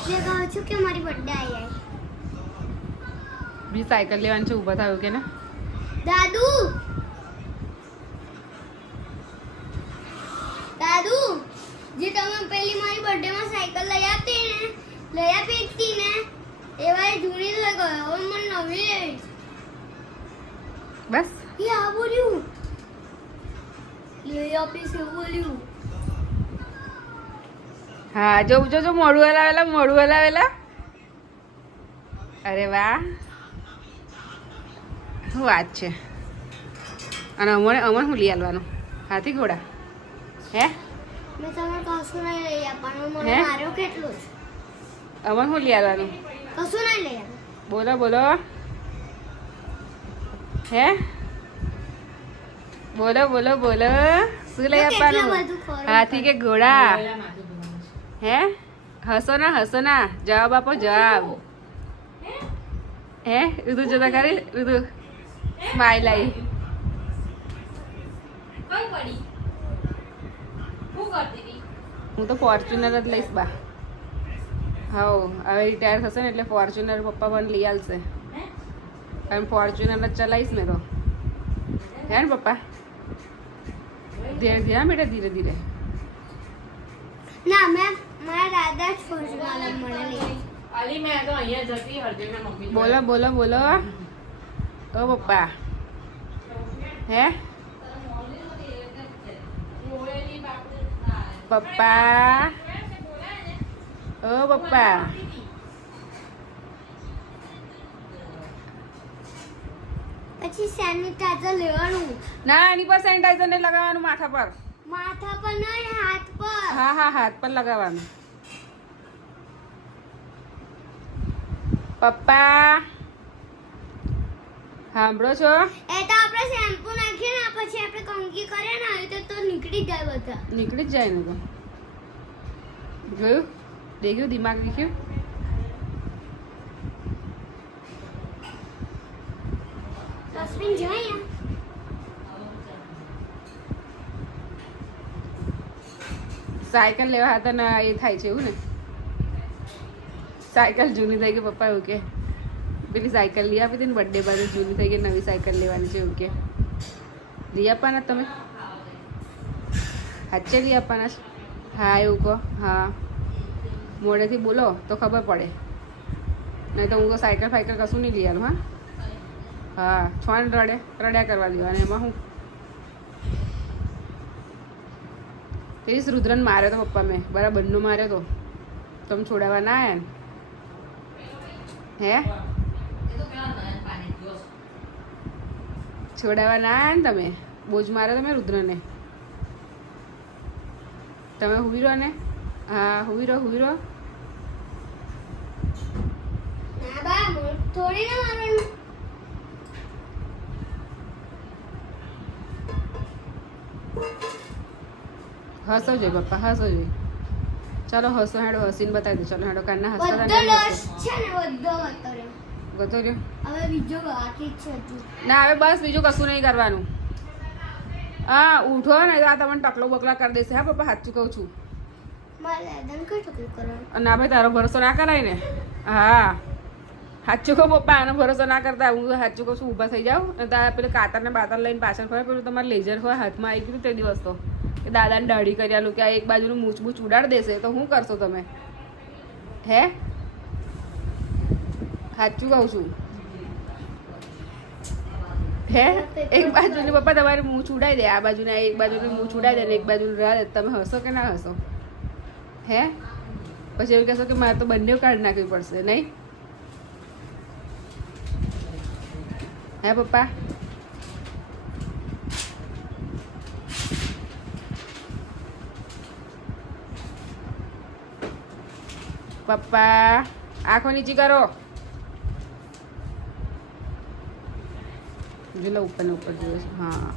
એટલે કહું છું કે મારી બર્થડે આવી બી સાયકલ લેવાની છે, ઊભા થયો કે ને દાદુ દાદુ જે તમે પેલી મારી બર્થડે માં સાયકલ લઈ આપી હતી ને એવા જૂની થઈ ગઈ, હવે મને નવી લેવી છે. બસ એ આ બોલ્યું લઈ આપીશ એવું બોલ્યું. હા જો જો જો મોડું હલાવેલા. અરે વાહ, શું વાત છે. અને અમને શું લઈ આવવાનું? હાથી ઘોડા હે? મેં તમને કશું નહીં લઈ આપવાનું, મને હે? માર્યો કેટલું છે. અમને શું લઈ આવવાનું? કશું નહીં લઈ આપવાનું. બોલો હે? બોલો શું લઈ આપવાનું? હાથી કે ઘોડા? હે? હસો ના જવાબ આપો, જવાબ. હે ઋતુ જોતા ખરી? ઋતુ સ્માઈલ આવી. હું તો ફોર્ચ્યુનર જ લઈશ બા. હા હવે રિટાયર થશે ને એટલે ફોર્ચ્યુનર પપ્પા મને લઈ આવશે. અને ફોર્ચ્યુનર જ ચલાવીશ ને તો. હે ને પપ્પા? ધીરે ધીરે બેટા, ધીરે ધીરે. ના મેં મારા દાદા જ ફોર્ચ્યુનર મને લઈ બોલો ઓ પપ્પા. હે પપ્પા? ઓ પપ્પા. પછી સેનિટાઈઝર લેવાનું. ના એની પર સેનિટાઈઝર ને લગાવવાનું, માથા પર. માથા પર નહીં, હાથ પર. હા હાથ પર લગાવવાનું. પપ્પા સાંભળો છો? એ તો આપણે શેમ્પુ નાખીએ ને પછી આપણે કંઘી કરીએ ને આવી તો નીકળી જાય બધા. નીકળી જ જાય ને તો. જોયું? દેખ્યું? દિમાગ દેખ્યું? તસ્વીન જાય સાયકલ લેવા હતા ને એ થાય છે એવું ને? સાયકલ જૂની થઈ ગઈ પપ્પા એવું કે. પેલી સાયકલ લઈ આપી હતી ને બર્થડે બાદ જૂની થઈ ગઈ, નવી સાયકલ લેવાની છે એવું કે. લઈ આપવાના તમે? સાચે લઈ આપવાના છે? હા એવું કહો. હા મોઢેથી બોલો તો ખબર પડે, નહીં તો હું તો સાયકલ ફાયકલ કશું નહીં લઈ આવું. હા છોન રડ્યા કરવા દેવાના. એમાં હું તેવીસ રુદ્રને માર્યો તો પપ્પા મેં, બરાબર બંને માર્યો તો. તમે છોડાવવા ના આવ્યા ને? હે છોડાવવા ના આવ્યા ને તમે? બોજ માર્યો તમે રુદ્રને. તમે હુઈ રહો ને. હા હુઈ રહો. ના બા થોડી ના મારવાનું. હસો જોઈએ પપ્પા, હસો જોઈએ. ચાલો હસો, હેડો હસીને બતાવી દો. ચાલો હેડો, કારના હસતા બધો હતા લોસ છે ને બધો વતર્યો. ગતો રહ્યો. હવે બીજો બાકી છે હજુ. ના હવે બસ બીજું કશું નહીં કરવાનું. હા ઉઠો ને આ તમને ટકલો બકલા કરી દેશે. હા પપ્પા સાચું કહું છું. મારે દાદાને કઈ ટકલું કરવાનું? ના ભાઈ તારો ભરોસો ના કરાય ને. હા સાચું કહું પપ્પા, આનો ભરોસો ના કરતા. હું સાચું કહું છું, ઊભા થઈ જાઉં અને તારા પેલું કાતરને બાતર લઈને પાછળ ફરે. પેલું તમારે લેઝર હોય હાથમાં આવી ગયું તે દિવસ તો કે દાદાને દાઢી કરી આલું કે આ એક બાજુનું મૂછ ઉડાડી દેશે તો શું કરશો તમે? હે સાચું કહું છું. હે એક બાજુની પપ્પા તમારી મૂછ ઉડાડી દે, આ બાજુને એક બાજુની મૂછ ઉડાડી દે ને એક બાજુનું રહે દે. તમે હસો કે ના હસો? હે પછી એવું કહેશો કે મારે તો બંને કાઢી નાખવી પડશે નહીં? હે પપ્પા? પપ્પા આંખો નીચી કરો. જો ઉપર ને ઉપર જોઈએ. હા